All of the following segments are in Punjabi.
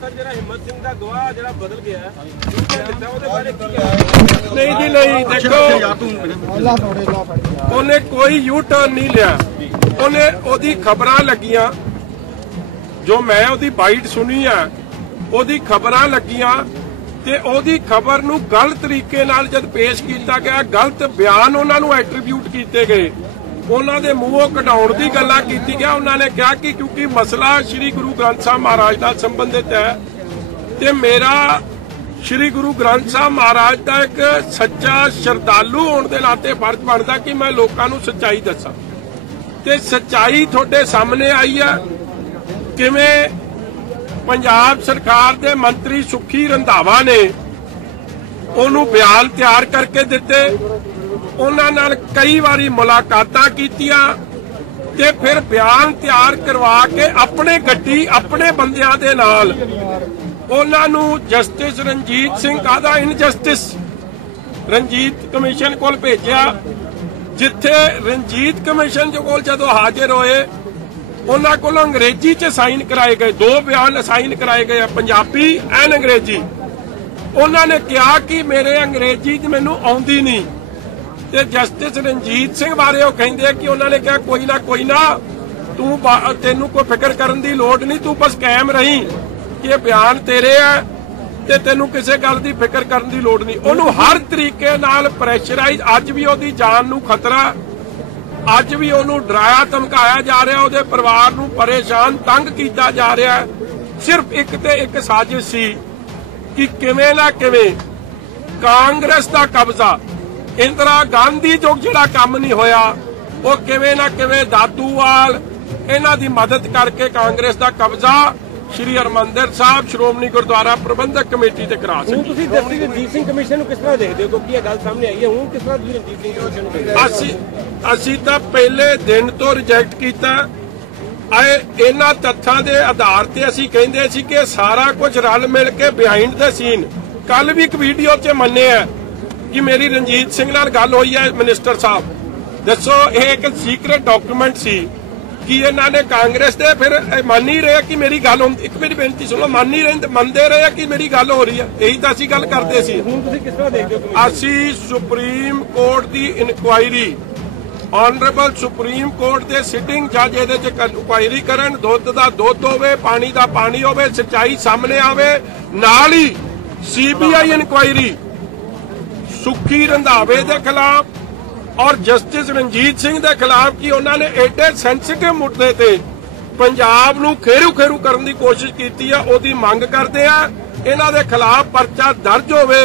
ਸਰ ਜਿਹੜਾ ਹਿੰਮਤ ਸਿੰਘ ਦਾ ਗਵਾਹ ਜਿਹੜਾ ਬਦਲ ਗਿਆ ਹੈ ਉਹਦੇ ਬਾਰੇ ਕੀ ਕਹਿਣਾ ਨਹੀਂ ਜੀ ਨਹੀਂ ਦੇਖੋ। ਉਹਨੇ ਕੋਈ ਯੂ ਟਰਨ ਨਹੀਂ ਲਿਆ। ਉਹਨੇ ਉਹਦੀ ਖਬਰਾਂ ਲੱਗੀਆਂ। ਜੋ ਮੈਂ ਉਹਦੀ ਬਾਈਟ ਸੁਣੀ ਆ ਉਹਦੀ ਖਬਰਾਂ ਲੱਗੀਆਂ ਤੇ ਉਹਦੀ ਖਬਰ ਨੂੰ ਗਲਤ ਤਰੀਕੇ ਨਾਲ ਜਦ ਪੇਸ਼ ਕੀਤਾ ਗਿਆ ਗਲਤ ਬਿਆਨ ਉਹਨਾਂ ਨੂੰ ਐਟਰੀਬਿਊਟ ਕੀਤੇ ਗਏ। ਉਹਨਾਂ ਦੇ ਮੂੰਹੋਂ ਕਢਾਉਣ ਦੀ ਗੱਲਾਂ ਕੀਤੀ ਗਿਆ। ਉਹਨਾਂ ਨੇ ਕਿਹਾ ਕਿ ਕਿਉਂਕਿ ਮਸਲਾ ਸ੍ਰੀ ਗੁਰੂ ਗ੍ਰੰਥ ਸਾਹਿਬ ਮਹਾਰਾਜ ਨਾਲ ਸੰਬੰਧਿਤ ਹੈ ਤੇ ਮੇਰਾ ਸ੍ਰੀ ਗੁਰੂ ਗ੍ਰੰਥ ਸਾਹਿਬ ਮਹਾਰਾਜ ਦਾ ਇੱਕ ਸੱਚਾ ਸ਼ਰਧਾਲੂ ਹੋਣ ਦੇ ਨਾਤੇ ਫਰਜ਼ ਬਣਦਾ ਕਿ ਮੈਂ ਲੋਕਾਂ ਨੂੰ ਸੱਚਾਈ ਦੱਸਾਂ। ਤੇ ਸੱਚਾਈ ਤੁਹਾਡੇ ਸਾਹਮਣੇ ਆਈ ਆ ਕਿਵੇਂ ਪੰਜਾਬ ਸਰਕਾਰ ਦੇ ਮੰਤਰੀ ਸੁਖੀ ਰੰਧਾਵਾ ਨੇ ਉਹਨੂੰ ਬਿਆਨ ਤਿਆਰ ਕਰਕੇ ਦਿੱਤੇ ਉਹਨਾਂ ਨਾਲ ਕਈ ਵਾਰੀ ਮੁਲਾਕਾਤਾਂ ਕੀਤੀਆਂ ਤੇ ਫਿਰ ਬਿਆਨ ਤਿਆਰ ਕਰਵਾ ਕੇ ਆਪਣੇ ਗੱਡੀ ਆਪਣੇ ਬੰਦਿਆਂ ਦੇ ਨਾਲ। ਉਹਨਾਂ ਨੂੰ ਜਸਟਿਸ ਰਣਜੀਤ ਸਿੰਘ ਕਾਦਾ ਇਨਜਸਟਿਸ ਰਣਜੀਤ ਕਮਿਸ਼ਨ ਕੋਲ ਭੇਜਿਆ। ਜਿੱਥੇ ਰਣਜੀਤ ਕਮਿਸ਼ਨ ਦੇ ਕੋਲ ਜਦੋਂ ਹਾਜ਼ਰ ਹੋਏ, ਉਹਨਾਂ ਕੋਲ ਅੰਗਰੇਜ਼ੀ 'ਚ ਸਾਈਨ ਕਰਾਏ ਗਏ। ਦੋ ਬਿਆਨ ਸਾਈਨ ਕਰਾਏ ਗਏ ਪੰਜਾਬੀ ਐਨ ਅੰਗਰੇਜ਼ੀ। ਉਹਨਾਂ ਨੇ ਕਿਹਾ ਕਿ ਮੇਰੇ ਅੰਗਰੇਜ਼ੀ 'ਚ ਮੈਨੂੰ ਆਉਂਦੀ ਨਹੀਂ। ਤੇ ਜਸਟਿਸ ਰਣਜੀਤ ਸਿੰਘ ਬਾਰੇ ਉਹ ਕਹਿੰਦੇ ਕਿ ਉਹਨਾਂ ਨੇ ਕਿਹਾ, ਕੋਈ ਨਾ ਕੋਈ ਨਾ, ਤੂੰ ਤੈਨੂੰ ਕੋਈ ਫਿਕਰ ਕਰਨ ਦੀ ਲੋੜ ਨਹੀਂ, ਤੂੰ ਬਸ ਕਾਇਮ ਰਹੀਂ ਕਿ ਇਹ ਬਿਆਨ ਤੇਰੇ ਆ ਤੇ ਤੈਨੂੰ ਕਿਸੇ ਗੱਲ ਦੀ ਫਿਕਰ ਕਰਨ ਦੀ ਲੋੜ ਨਹੀਂ। ਉਹਨੂੰ ਹਰ ਤਰੀਕੇ ਨਾਲ ਪ੍ਰੈਸ਼ਰਾਈਜ਼, ਅੱਜ ਵੀ ਉਹਦੀ ਜਾਨ ਨੂੰ ਖਤਰਾ, ਅੱਜ ਵੀ ਉਹਨੂੰ ਡਰਾਇਆ, ਧਮਕਾਇਆ ਜਾ ਰਿਹਾ, ਉਹਦੇ ਪਰਿਵਾਰ ਨੂੰ ਪਰੇਸ਼ਾਨ, ਤੰਗ ਕੀਤਾ ਜਾ ਰਿਹਾ। ਸਿਰਫ ਇੱਕ ਤੇ ਇੱਕ ਸਾਜ਼ਿਸ਼ ਸੀ ਕਿ ਕਿਵੇਂ ਨਾ ਕਿਵੇਂ ਕਾਂਗਰਸ ਦਾ ਕਬਜ਼ਾ ਇੰਦਰਾ ਗਾਂਧੀ ਜੋ ਜਿਹੜਾ ਕੰਮ ਨਹੀਂ ਹੋਇਆ ਉਹ ਕਿਵੇਂ ਨਾ ਕਿਵੇਂ ਦਾਦੂਵਾਲ ਇਹਨਾਂ ਦੀ ਮਦਦ ਕਰਕੇ ਕਾਂਗਰਸ ਦਾ ਕਬਜ਼ਾ ਸ਼੍ਰੀ ਹਰਮੰਦਰ ਸਾਹਿਬ ਸ਼੍ਰੋਮਣੀ ਗੁਰਦੁਆਰਾ ਪ੍ਰਬੰਧਕ ਕਮੇਟੀ ਤੇ ਕਰਾ ਹੁਣ ਸਕੇ। ਤੁਸੀਂ ਜਸਟਿਸ ਰਣਜੀਤ ਸਿੰਘ ਕਮਿਸ਼ਨ ਨੂੰ ਕਿਸ ਤਰ੍ਹਾਂ ਦੇਖਦੇ ਹੋ? ਕਿਉਂਕਿ ਇਹ ਗੱਲ ਸਾਹਮਣੇ ਆਈ ਹੈ ਹੁਣ ਕਿਸ ਤਰ੍ਹਾਂ ਤੁਸੀਂ ਰਣਜੀਤ ਸਿੰਘ ਕਮਿਸ਼ਨ ਨੂੰ ਦੇਖਦੇ ਅਸੀਂ ਅਸੀਂ ਤਾਂ ਪਹਿਲੇ ਦਿਨ ਤੋਂ ਰਿਜੈਕਟ ਕੀਤਾ। ਆਏ ਇਹਨਾਂ ਤੱਥਾਂ ਦੇ ਆਧਾਰ ਤੇ ਅਸੀਂ ਕਹਿੰਦੇ ਸੀ ਕਿ ਸਾਰਾ ਕੁਝ ਰਲ ਮਿਲ ਕੇ ਬਿਹਾਈਂਡ ਦਾ ਸੀਨ ਕੱਲ ਵੀ ਇੱਕ ਵੀਡੀਓ 'ਚ ਮੰਨਿਆ ਕਿ ਮੇਰੀ ਰਣਜੀਤ ਸਿੰਘ ਨਾਲ ਗੱਲ ਹੋਈ ਹੈ ਮਿਨਿਸਟਰ ਸਾਹਿਬ। ਦੱਸੋ ਇਹ ਇੱਕ ਸੀਕ੍ਰੇਟ ਡਾਕੂਮੈਂਟ ਸੀ ਕਿ ਇਹਨਾਂ ਨੇ ਕਾਂਗਰਸ ਦੇ ਫਿਰ ਮੰਨ ਹੀ ਰਿਹਾ ਕਿ ਮੇਰੀ ਗੱਲ ਹੁੰਦੀ ਇੱਕ ਮੇਰੀ ਬੇਨਤੀ ਸੁਣੋ ਮੰਨ ਹੀ ਰਹੇ ਮੰਨਦੇ ਰਹੇ ਕਿ ਮੇਰੀ ਗੱਲ ਹੋ ਰਹੀ ਹੈ। ਇਹੀ ਤਾਂ ਅਸੀਂ ਗੱਲ ਕਰਦੇ ਸੀ। ਹੁਣ ਤੁਸੀਂ ਕਿਸ ਤਰ੍ਹਾਂ ਦੇਖਦੇ ਹੋ ਅਸੀਂ ਸੁਪਰੀਮ ਕੋਰਟ ਦੀ ਇਨਕੁਆਇਰੀ ਆਨਰੇਬਲ ਸੁਪਰੀਮ ਕੋਰਟ ਦੇ ਸਿਟਿੰਗ ਜੱਜ ਇਹਦੇ ਚ ਇਨਕੁਆਇਰੀ ਕਰਨ ਦੁੱਧ ਦਾ ਦੁੱਧ ਹੋਵੇ ਪਾਣੀ ਦਾ ਪਾਣੀ ਹੋਵੇ ਸੱਚਾਈ ਸਾਹਮਣੇ ਆਵੇ ਨਾਲ ਹੀ ਸੀਬੀਆਈ ਇਨਕੁਆਇਰੀ ਸੁੱਖੀ ਰੰਧਾਵੇ ਦੇ ਖਿਲਾਫ ਔਰ ਜਸਟਿਸ ਰਣਜੀਤ ਸਿੰਘ ਦੇ ਖਿਲਾਫ ਕਿ ਉਹਨਾਂ ਨੇ ਐਡੇ ਸੈਂਸਿਟਿਵ ਮੁੱਦੇ ਤੇ ਪੰਜਾਬ ਨੂੰ ਖੇਰੂ ਖੇਰੂ ਕਰਨ ਦੀ ਕੋਸ਼ਿਸ਼ ਕੀਤੀ ਆ ਉਹਦੀ ਮੰਗ ਕਰਦੇ ਆ। ਇਹਨਾਂ ਦੇ ਖਿਲਾਫ ਪਰਚਾ ਦਰਜ ਹੋਵੇ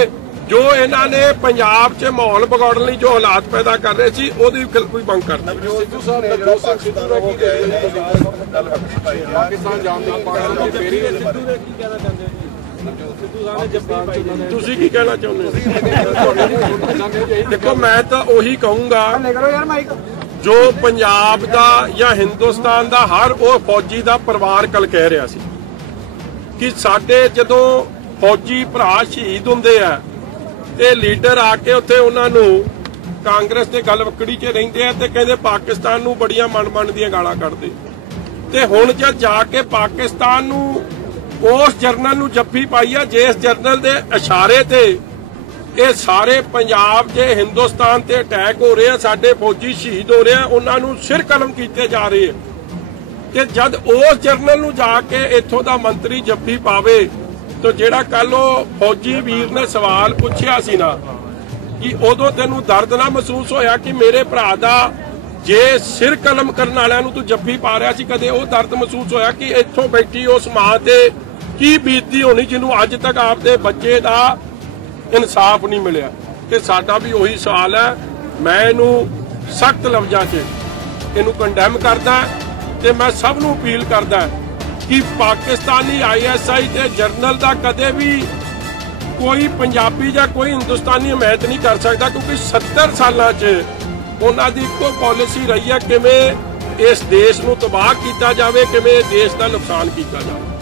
ਜੋ ਇਹਨਾਂ ਨੇ ਪੰਜਾਬ 'ਚ ਮਾਹੌਲ ਵਿਗਾੜਨ ਲਈ ਜੋ ਹਾਲਾਤ ਪੈਦਾ ਕਰ ਰਹੇ ਸੀ ਉਹਦੀ ਕੋਈ ਮੰਗ ਕਰਦੇ ਸਿੱਧੂ ਸਾਹਿਬ ਨੇ ਜਿਹੜਾ ਪਾਕਿਸਤਾਨ ਹੋ ਗਿਆ ਪਾਕਿਸਤਾਨ ਜਾਣ ਦੀ ਪਾਕਿਸਤਾਨ ਦੀ ਫੇਰੀ ਸਿੱਧੂ ਨੇ ਕੀ ਕਹਿਣਾ ਚਾਹੁੰਦੇ ਤੁਸੀਂ ਕੀ ਕਹਿਣਾ ਚਾਹੁੰਦੇ ਹੋ ਦੇਖੋ, ਮੈਂ ਤਾਂ ਉਹੀ ਕਹੂੰਗਾ ਜੋ ਪੰਜਾਬ ਦਾ ਜਾਂ ਹਿੰਦੁਸਤਾਨ ਦਾ ਹਰ ਉਹ ਫੌਜੀ ਦਾ ਪਰਿਵਾਰ ਕਲ ਕਹਿ ਰਿਹਾ ਸੀ ਕਿ ਸਾਡੇ ਜਦੋਂ ਫੌਜੀ ਭਰਾ ਸ਼ਹੀਦ ਹੁੰਦੇ ਆ, ਤੇ ਲੀਡਰ ਆ ਕੇ ਉੱਥੇ ਉਹਨਾਂ ਨੂੰ ਕਾਂਗਰਸ ਦੇ ਗੱਲ ਵਕੜੀ 'ਚ ਰਹਿੰਦੇ ਆ ਤੇ ਕਹਿੰਦੇ ਪਾਕਿਸਤਾਨ ਨੂੰ ਬੜੀਆਂ ਮਨ-ਮਨ ਦੀਆਂ ਗਾਲਾਂ ਕੱਢਦੇ। ਤੇ ਹੁਣ ਜਦ ਜਾ ਕੇ ਪਾਕਿਸਤਾਨ ਨੂੰ ਉਸ ਜਰਨਲ ਨੂੰ ਜੱਫੀ ਪਾਈ ਆ, ਜਿਸ ਜਰਨਲ ਦੇ ਇਸ਼ਾਰੇ ਤੇ ਇਹ ਸਾਰੇ ਪੰਜਾਬ 'ਚ ਹਿੰਦੁਸਤਾਨ ਤੇ ਅਟੈਕ ਹੋ ਰਹੇ ਆ, ਸਾਡੇ ਫੌਜੀ ਸ਼ਹੀਦ ਹੋ ਰਹੇ ਆ, ਉਹਨਾਂ ਨੂੰ ਸਿਰ ਕਲਮ ਕੀਤੇ ਜਾ ਰਹੇ ਆ। ਕਿ ਜਦ ਉਸ ਜਰਨਲ ਨੂੰ ਜਾ ਕੇ ਇੱਥੋਂ ਦਾ ਮੰਤਰੀ ਜੱਫੀ ਪਾਵੇ, ਤਾਂ ਜਿਹੜਾ ਕੱਲ ਉਹ ਫੌਜੀ ਵੀਰ ਨੇ ਸਵਾਲ ਪੁੱਛਿਆ ਸੀ ਨਾ, ਕਿ ਉਦੋਂ ਤੈਨੂੰ ਦਰਦ ਨਾ ਮਹਿਸੂਸ ਹੋਇਆ ਕਿ ਮੇਰੇ ਭਰਾ ਦਾ ਜੇ ਸਿਰ ਕਲਮ ਕਰਨ ਵਾਲਿਆਂ ਨੂੰ ਤੂੰ ਜੱਫੀ ਪਾ ਰਿਹਾ ਸੀ, ਕਦੇ ਉਹ ਦਰਦ ਮਹਿਸੂਸ ਹੋਇਆ ਕਿ ਇੱਥੋਂ ਬੈਠੀ ਉਸ ਮਾਂ ਤੇ ਕੀ ਬੀਤੀ ਹੋਣੀ ਜਿਹਨੂੰ ਅੱਜ ਤੱਕ ਆਪਦੇ ਬੱਚੇ ਦਾ ਇਨਸਾਫ ਨਹੀਂ ਮਿਲਿਆ? ਤੇ ਸਾਡਾ ਵੀ ਉਹੀ ਸਵਾਲ ਹੈ, ਮੈਂ ਇਹਨੂੰ ਸਖਤ ਲਫ਼ਜ਼ਾਂ 'ਚ ਇਹਨੂੰ ਕੰਡੈਮ ਕਰਦਾ ਤੇ ਮੈਂ ਸਭ ਨੂੰ ਅਪੀਲ ਕਰਦਾ ਕਿ ਪਾਕਿਸਤਾਨੀ ਆਈਐਸਆਈ ਤੇ ਜਰਨਲ ਦਾ ਕਦੇ ਵੀ ਕੋਈ ਪੰਜਾਬੀ ਜਾਂ ਕੋਈ ਹਿੰਦੁਸਤਾਨੀ ਹਮਾਇਤ ਨਹੀਂ ਕਰ ਸਕਦਾ, ਕਿਉਂਕਿ 70 ਸਾਲਾਂ 'ਚ ਉਹਨਾਂ ਦੀ ਇੱਕੋ ਪਾਲਿਸੀ ਰਹੀ ਹੈ ਕਿਵੇਂ ਇਸ ਦੇਸ਼ ਨੂੰ ਤਬਾਹ ਕੀਤਾ ਜਾਵੇ, ਕਿਵੇਂ ਦੇਸ਼ ਦਾ ਨੁਕਸਾਨ ਕੀਤਾ ਜਾਵੇ।